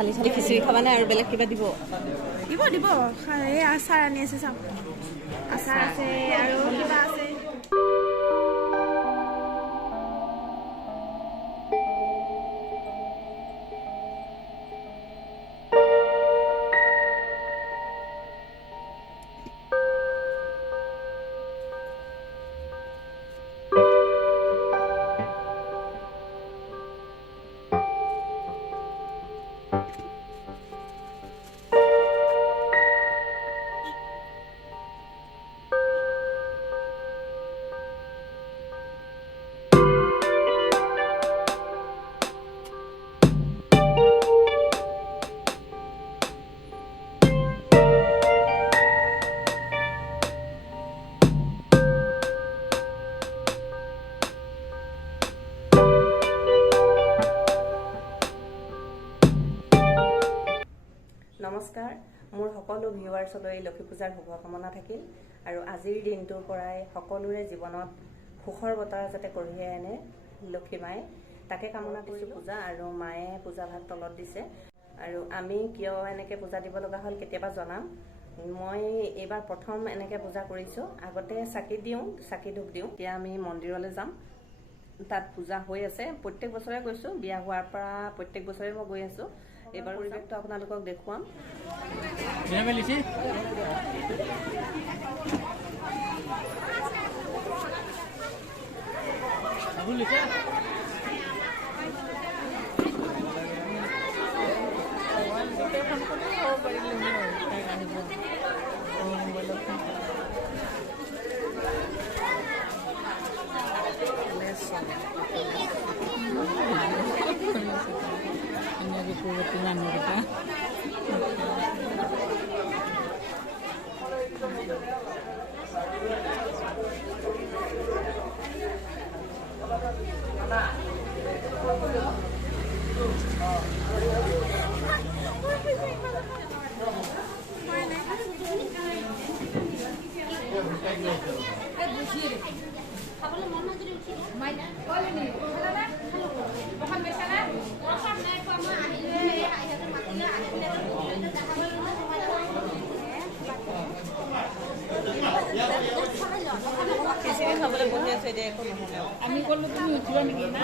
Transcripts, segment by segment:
খালি খালি খিচিৰি খাবানে আৰু বেলেগ কিবা দিব? দিব দিব এই আচাৰ আনি আছে চাওক আচাৰ আছে আৰু কিবা আছে নমস্কাৰ মোৰ সকলো ভিউৱাৰ্ছলৈ লক্ষী পূজাৰ শুভকামনা থাকিল আৰু আজিৰ দিনটোৰ পৰাই সকলোৰে জীৱনত সুখৰ বতৰা যাতে কঢ়িয়াই আনে লক্ষী মায়ে তাকে কামনা কৰিছোঁ পূজা আৰু মায়ে পূজা ভাত তলত দিছে আৰু আমি কিয় এনেকৈ পূজা দিব লগা হ'ল কেতিয়াবা জনাম মই এইবাৰ প্ৰথম এনেকৈ পূজা কৰিছোঁ আগতে চাকি ধূপ দিওঁ এতিয়া আমি মন্দিৰলৈ যাম তাত পূজা হৈ আছে প্ৰত্যেক বছৰে গৈছোঁ বিয়া হোৱাৰ পৰা প্ৰত্যেক বছৰে মই গৈ আছোঁ এবাৰ পৰিৱেশটো আপোনালোকক দেখুৱাম আমি করলে তুমি উঠিবা নাকি না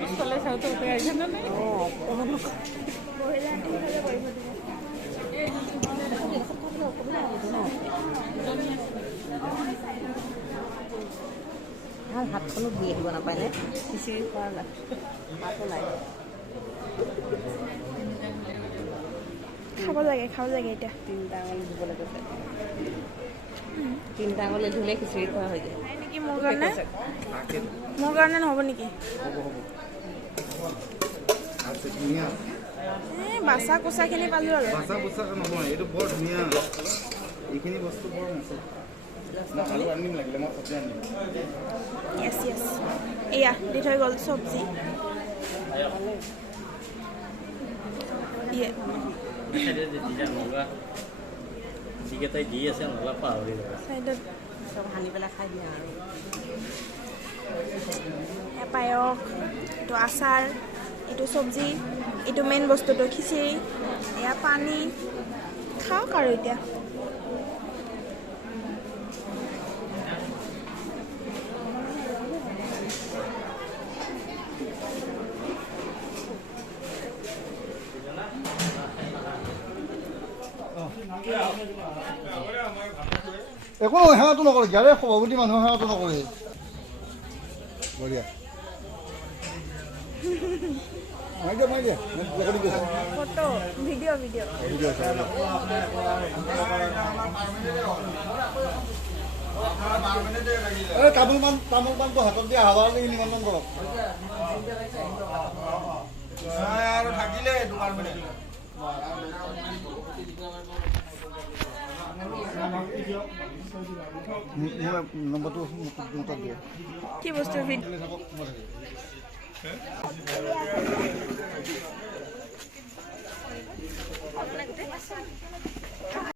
পিছফালে চাওঁতে উপায় আছে নে নাই হাতখনো ধুই আহিব নাপায়নে খিচিৰি খোৱাৰ হাতো নাই খাব লাগে এতিয়া 3টা আঙুলি ধুবলৈ কৈছে 3টা আঙুলি ধুলে খিচিৰি খোৱা হৈ যায় নেকি মোৰ কাৰণে নহ'ব নেকি বাচা কোচাখিনি পালোঁ আৰু বাচা কোচা নহয় এইটো বৰ ধুনীয়া এইখিনি বস্তু বৰ মচলা আলু আনিম লাগিলে মই চব্জি আনিম য়েছ এয়া দি থৈ গ'ল চব্জি যিকেইটাই দি আছে নহ'লে পাহৰি যাব চাইডত চব সানি পেলাই খাই দিয়া আৰু পায়স এইটো আচাৰ এইটো চব্জি এইটো মেইন বস্তুটো খিচিৰি এয়া পানী খাওক আৰু এতিয়া একো সেৱাটো নকৰে ইয়াৰে সভাপতি মানুহৰ সেৱাটো নকৰে বঢ়িয়া ফটো ভিডিঅ' তামোল পাণটো হাতত দিয়া হাৱা নিমন্ত্ৰণ কৰক আৰু থাকিলে নম্বৰটো কি বস্তু